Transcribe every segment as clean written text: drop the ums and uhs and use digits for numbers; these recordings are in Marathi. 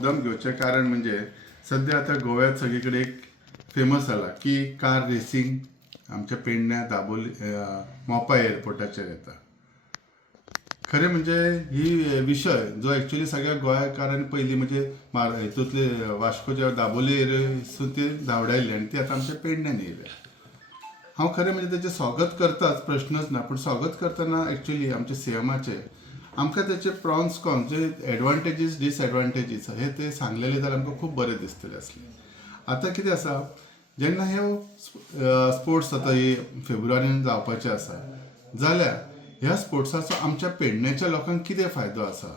मुद्दाम घेवचें कारण म्हणजे सध्या आता गोव्यात सगळीकडे एक फेमस जाला की कार रेसिंग आमच्या पेडण्या दाबोली मोपा एअरपोर्टाचेर येता. खरें म्हणजे ही विषय जो ॲक्च्युली सगळ्या गोंयकारांनी पयलीं म्हणजे हितूंतले वास्कोच्या दाबोली एरियेसून ती धांवडायली आनी ती आतां आमच्या पेडण्यान येयल्या. हांव खरें म्हणजे तेचें स्वागत करताच, प्रश्नच ना. पूण स्वागत करतना ॲक्च्युली आमच्या सीएमाचें आमकां तेचे प्रॉन्स कॉन्स जे एडवांटेजीस डिसएडवांटेजीस हे ते सांगलेले जाल्यार आमकां खूब बरें दिसतलें आसलें. आतां कितें आसा, जेन्ना हे स्पोर्ट्स आतां ही फेब्रुवारीन जावपाचे आसा जाल्यार ह्या स्पोर्ट्साचो आमच्या पेडण्याच्या लोकांक कितें फायदो आसा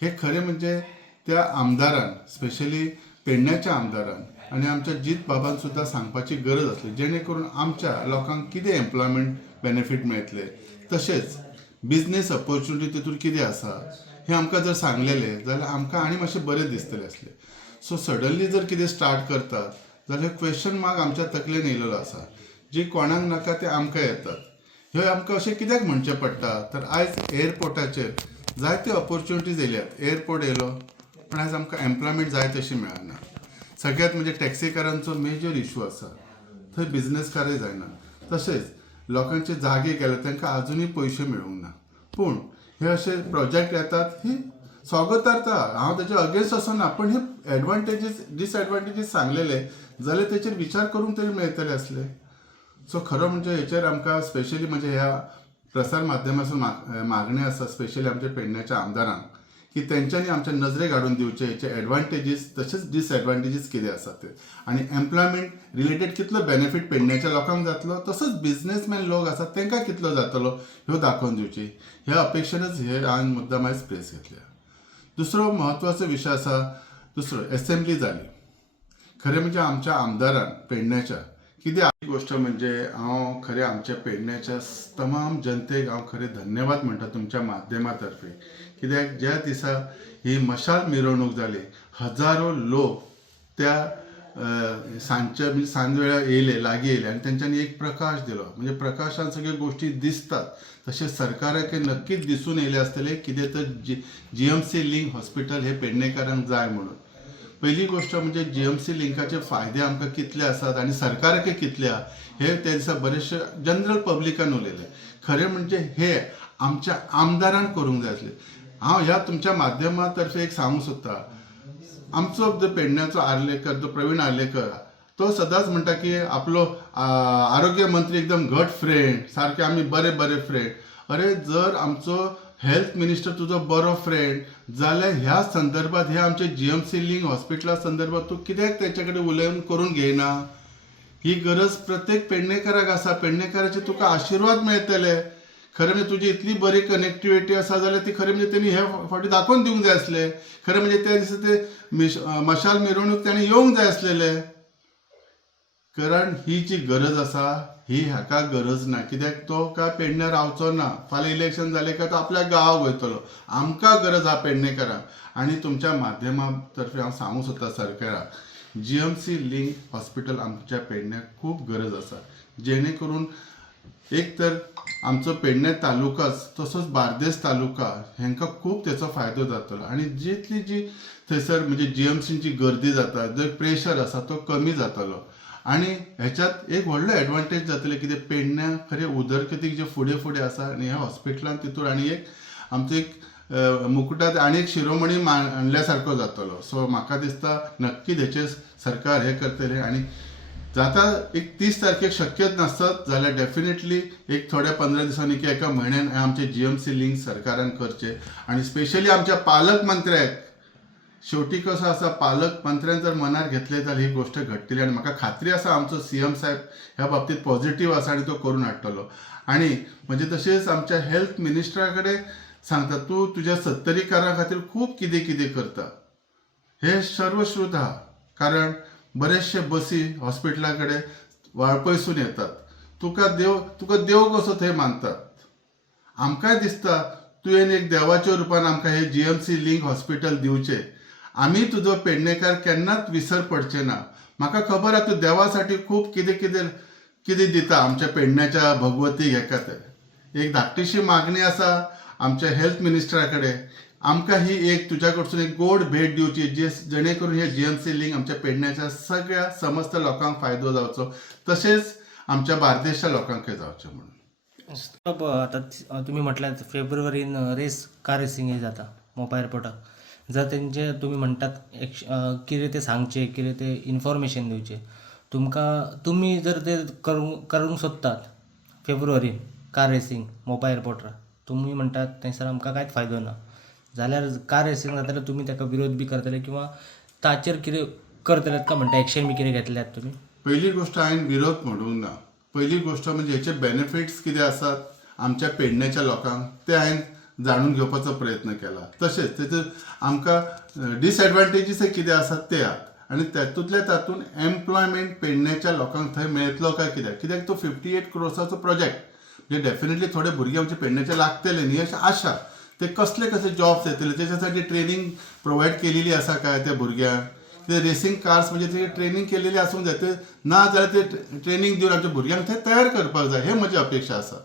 हे खरें म्हणजे त्या आमदारान, स्पेशली पेडण्याच्या आमदारान आनी आमच्या जीत बाबान सुद्दां सांगपाची गरज आसली, जेणे करून आमच्या लोकांक कितें एम्प्लॉयमेंट बेनिफीट मेळटले, तशेंच बिजनेस ऑपॉर्च्युनिटी तितून कितें आसा हें आमकां जर सांगलेलें जाल्यार आमकां आनी मातशें बरें दिसतलें आसलें. सो सडनली जर कितें स्टार्ट करतात जाल्यार क्वेश्चन मार्क आमच्या तकलेन येयलेलो आसा. जी कोणाक नाका ते आमकां येतात. ह्यो आमकां अशें कित्याक म्हणचें पडटा तर आयज एअरपोर्टाचेर जायत्यो ऑपॉर्च्युनिटीज येयल्यात. एअरपोर्ट येयलो पण आयज आमकां एम्प्लॉयमेंट जाय तशी मेळना. सगळ्यांत म्हणजे टॅक्सीकारांचो मेजर इशू आसा, थंय बिजनेसकारूय जायना. तशेंच लोकांचे जागे गेले तांकां आजुनूय पयशे मेळूंक ना. पूण हे अशे प्रोजेक्ट येतात ही स्वागतार्थ. हांव तेचे अगेन्स्ट असो ना, पण हे एडवांटेजीस डिसएडवांटेजीस सांगलेले जाल्यार तेचेर विचार करूंक तरी मेळटले आसले. सो खरो म्हणजे हेचेर आमकां स्पेशली म्हणजे ह्या प्रसार माध्यमांसून मागणी आसा, स्पेशली आमच्या पेडण्याच्या आमदारांक, की तेंच्यांनी आमच्या नजरेक हाडून दिवचे हेचे एडवांटेजीस तशेंच डिसएडवांटेजीस कितें आसा ते, आनी एम्प्लॉयमेंट रिलेटेड कितलो बेनिफीट पेडण्याच्या लोकांक जातलो, तसोच बिजनेसमॅन लोक आसात तांकां कितलो जातलो ह्यो दाखोवन दिवची. ह्या अपेक्षेनच हे हांवें मुद्दाम आयज प्रेस घेतल्या. दुसरो म्हत्वाचो विशय आसा, दुसरो एसेंब्ली जाली. खरें म्हणजे आमच्या आमदारान पेडण्याच्या कितें गोष्ट म्हणजे हांव खरें आमच्या पेडण्याच्या तमाम जनतेक हांव खरें धन्यवाद म्हणटा तुमच्या माध्यमातर्फे. कित्याक ज्या दिसा ही मशाल मिरवणूक जाली, हजारो लोक त्या सांजच्या म्हणजे सांज वेळार येयले, लागीं येयले आनी तेंच्यांनी एक प्रकाश दिलो. म्हणजे प्रकाशान सगळ्यो गोश्टी दिसतात. तशेंच सरकाराकय नक्कीच दिसून येयले आसतले कितें तर जीएमसी लिंक हॉस्पिटल हे पेडणेकारांक जाय म्हणून. पहिली गोष्ट म्हणजे जीएमसी लिंकाचे फायदे आमकां कितले आसात आनी सरकाराकय कितले आहा हे त्या दिसा बरेचशे जनरल पब्लिकान उलयले. खरें म्हणजे हे आमच्या आमदारान करूंक जाय आसलें. हांव ह्या तुमच्या माध्यमातर्फे एक सांगूंक सोदतां, आमचो जो पेडण्याचो आर्लेकर, जो प्रवीण आर्लेकर, तो सदांच म्हणटा की आपलो आरोग्य मंत्री एकदम घट फ्रेंड, सारके आमी बरे बरे फ्रेंड. अरे जर आमचो हेल्थ मिनिस्टर तुजो बरो फ्रेंड जाल्यार ह्या संदर्भात हे आमचे जीएमसी लिंक हॉस्पिटला संदर्भात तूं कित्याक तेचे कडेन उलोवन करून घेयना. ही गरज प्रत्येक पेडणेकाराक आसा. पेडणेकाराचे तुका आशिर्वाद मेळटले. खरें म्हणजे तुजी इतली बरी कनेक्टिविटी आसा जाल्यार ती खरें म्हणजे तेणी हे फावटी दाखोवन दिवंक जाय आसलें. खरें म्हणजे त्या दिसा ते मशाल मिरवणूक ताणें येवंक जाय आसलेलें. कारण ही जी गरज आसा ही हाका गरज ना. कित्याक तो काय पेडण्यार रावचो ना. फाल्यां इलेक्शन जालें काय तो आपल्या गांवाक वयतलो. आमकां गरज आहा पेडणेकारांक. आनी तुमच्या माध्यमातर्फे हांव सांगूंक सोदतां सरकाराक, जीएमसी लिंक हॉस्पिटल आमच्या पेडण्याक खूब गरज आसा. जेणे करून एक तर आमचो पेडणे तालुकाच तसोच बार्देस तालुका हांकां खूब तेचो फायदो जातलो. आनी जितली जी थंयसर म्हणजे जीएमसीची गर्दी जाता, जो प्रेशर आसा तो कमी जातलो. आनी हेच्यात एक व्हडलो एडवांटेज जातलें कितें, पेडण्या खरें उदरगतीक जे फुडें फुडें आसा आनी ह्या हॉस्पिटलान तितून आनी एक आमचो एक मुकुटात आनी एक शिरोमणी मांडल्या सारको जातलो. सो म्हाका दिसता नक्कीच हेचेर सरकार हे करतले. आनी जाता एक 30 तारखेक शक्यच नासत जाल्यार डेफिनेटली एक थोड्या 15 दिसांनी की एका म्हयन्यान आमचे जीएमसी लिंक सरकारान करचे. आनी स्पेशली आमच्या पालक मंत्र्याक शेवटी कसो आसा, पालक मंत्र्यान जर मनार घेतले जाल्यार ही गोष्ट घडटली. आनी म्हाका खात्री आसा आमचो सीएम साहेब ह्या बाबतींत पॉझिटिव्ह आसा आनी तो करून हाडटलो. आनी म्हणजे तशेंच आमच्या हेल्थ मिनिस्टरा कडेन सांगता, तूं तुज्या 70कारां खातीर खूब कितें कितें करता हे सर्वश्रुत आहा. कारण बरेचशे बसी हॉस्पिटला कडेन वाळपयसून येतात. तुका देव कसो थंय मानतात. आमकांय दिसता तुवें एक देवाच्या रुपान आमकां हे जीएमसी लिंक हॉस्पिटल दिवचें. आमी तुजो पेडणेकार केन्नाच विसर पडचे ना. म्हाका खबर आहा तूं देवासाठी खूब कितें कितें कितें दिता आमच्या पेडण्याच्या भगवतीक हेका. एक धाकटीशी मागणी आसा आमच्या हेल्थ मिनिस्टरा कडेन आमकां ही एक तुज्या कडसून एक गोड भेट दिवची जेणे करून हे जीएमसी लिंक आमच्या पेडण्याच्या सगळ्या समस्त लोकांक फायदो जावचो, तशेंच आमच्या बार्देशच्या लोकांकय जावचें म्हणून. आता तुम्ही म्हटल्यात फेब्रुवारीन कार रेसिंग हे जाता मोपा एअरपोर्टाक. जर तेंचे तुम्ही म्हणटात कितें ते सांगचे, कितें ते इन्फॉर्मेशन दिवचे, तुम्ही जर ते करूंक सोदतात फेब्रुवारीन कार रेसिंग मोपा एअरपोर्टार, तुम्ही म्हणटात थंयसर आमकां कांयच फायदो ना, जाल्यार कार रेसिंग जाताल्यार तुमी ताका विरोध बी करतले किंवा ताचेर कितें करतले का म्हणटा एक्शन बी कितें घेतल्यात तुमी? पहिली गोष्ट हांवें विरोध म्हणूंक ना. पहिली गोष्ट म्हणजे हेचे बेनिफिट्स कितें आसात आमच्या पेडण्याच्या लोकांक ते हांवें जाणून घेवपाचो प्रयत्न केला. तशेंच तेचे आमकां डिसएडवांटेजीस कितें आसात ते आहात आनी तातूंत एम्प्लॉयमेंट पेडण्याच्या लोकांक थंय मेळटलो काय कित्याक तो 58 crores प्रोजेक्ट म्हणजे डेफिनेटली थोडे भुरगे आमचे पेडण्याचे लागतले न्ही अशें आशा. ते कसले जॉब्स येतले तेच्या साठी ट्रेनिंग प्रोवायड केलेली आसा काय त्या भुरग्यांक? ते रेसिंग कार्स म्हणजे ते ट्रेनिंग केलेली आसूंक जाय, ते ना जाल्यार ते ट्रेनिंग दिवन आमच्या भुरग्यांक थंय तयार करपाक जाय, हे म्हजी अपेक्षा आसा.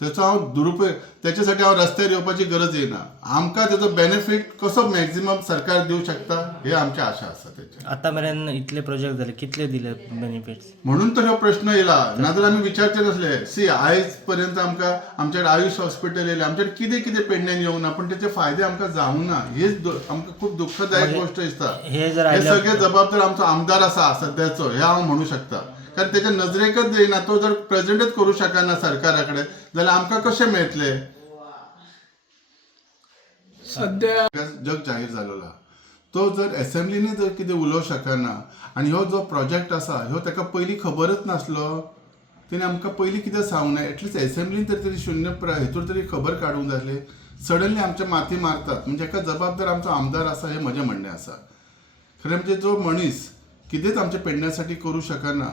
त्याचो हांव दुरुपयोग त्याच्यासाठी हांव रस्त्यार येवपाची गरज येना. आमकां तेजो बेनिफीट कसो मॅक्झिमम सरकार दिवंक शकता हे आमची आशा आसा. तेचे आतां मेरेन इतले प्रोजेक्ट जाले, कितले दिले बेनिफिट्स? म्हणून तर हो प्रश्न येयला, नाजाल्यार आमी विचारचे नसले. आयज पर्यंत आमकां आमचे आयुष हॉस्पिटल येयलें, आमचे कितें कितें पेडण्यान येवंक ना, पण तेचे फायदे आमकां जावंक ना. हेच आमकां खूब दुख्खदायक गोष्ट दिसता. हे सगळे जबाबदार आमचो आमदार आसा सध्याचो, हे हांव म्हणूं शकता. कारण त्याच्या नजरेकच येयना, तो जर प्रेझेंटच करूं शकना सरकारा कडेन, जाल्यार आमकां कशें मेळटले? सध्या जग जाहीर जाल्लो, तो जर असेंब्लीनी जर कितें उलोवंक शकना आनी हो जो प्रोजेक्ट आसा ह्यो ताका पयलीं खबरच नासलो, तेणे आमकां पयलीं कितें सांगूंक ना. एटलिस्ट असेंब्लीन तरी शून्य हेतूर तरी खबर काडूंक जाय आसली. सडनली आमच्या माथी मारतात म्हणजे हाका जबाबदार आमचो आमदार आसा, हे म्हजें म्हणणें आसा. खरें म्हणजे जो मनीस कितेंच आमच्या पेडण्यासाठी करूं शकना,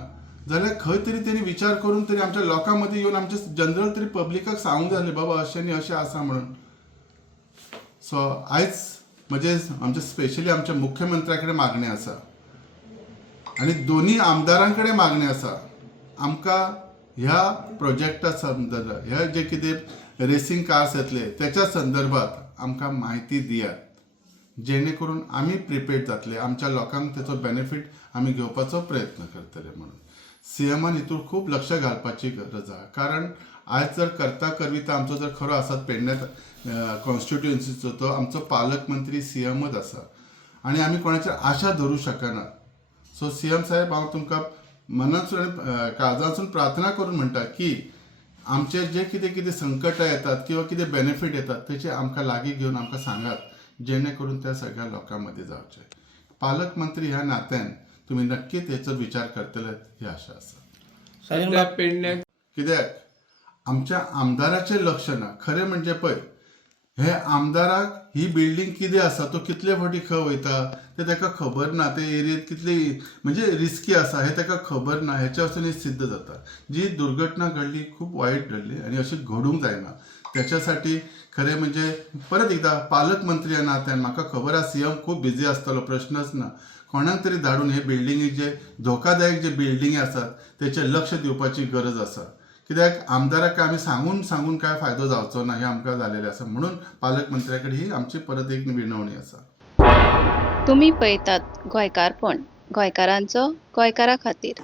जाल्यार खंय तरी तेणी विचार करून तरी आमच्या लोकां मदीं येवन आमच्या जनरल तरी पब्लिकाक सांगूंक जाय आसलें, बाबा अशें न्ही अशें आसा म्हणून. सो आयज म्हणजे आमचे स्पेशली आमच्या मुख्यमंत्र्या कडेन मागणी आसा आनी दोनी आमदारां कडेन मागणी आसा. आमकां ह्या प्रोजेक्टा संदर्भात ह्या जे कितें रेसिंग कार्स येतले त्याच्या संदर्भात आमकां म्हायती दियात, जेणे करून आमी प्रिपेर्ड जातले, आमच्या लोकांक तेचो बेनिफीट आमी घेवपाचो प्रयत्न करतले म्हणून. सीएमान हितूर खूब लक्ष घालपाची गरज आसा. कारण आयज जर करता करविता आमचो जर खरो आसात पेडण्या कॉन्स्टिट्युएन्सीचो, तो आमचो पालक मंत्री सीएमच आसा आनी आमी कोणाचेर आशा धरूं शकना. सो सीएम साहेब, हांव तुमकां मनासून आनी काळजासून प्रार्थना करून म्हणटा की आमचे जे कितें कितें संकटां येतात किंवा कितें बेनिफीट येतात तेचे आमकां लागीं घेवन आमकां सांगात, जेणे करून त्या सगळ्या लोकां मदीं जावचें. पालक मंत्री ह्या नात्यान तुमी नक्कीच हेचो विचार करतले ही आशा आसा. कित्याक आमच्या आमदाराचें लक्ष ना. खरें म्हणजे पळय, हे आमदाराक ही बिल्डींग कितें आसा, तो कितले फावटी खंय वयता ते ताका खबर ना. ते एरियेत कितली म्हणजे रिस्की आसा हे ताका खबर ना. हेच्या वचून हे सिद्ध जाता. जी दुर्घटना घडली खूब वायट घडली आनी अशी घडूंक जायना. त्याच्यासाठी खरें म्हणजे परत एकदा पालक मंत्री ह्या नात्यान म्हाका खबर आसा सीएम खूब बिजी आसतलो, प्रश्नच ना. कोणाक तरी धाडून हे बिल्डिंगी जे धोकादायक जे बिल्डिंगी आसात तेचे लक्ष दिवपाची गरज आसा. कित्याक आमदाराक आमी सांगून काय फायदो जावचो ना हे आमकां जालेलें आसा. म्हणून पालक मंत्र्या कडेन ही आमची परत एक विनवणी आसा. तुम्ही पळयतात गोंयकारपण, गोंयकारांचो गोंयकारा खातीर.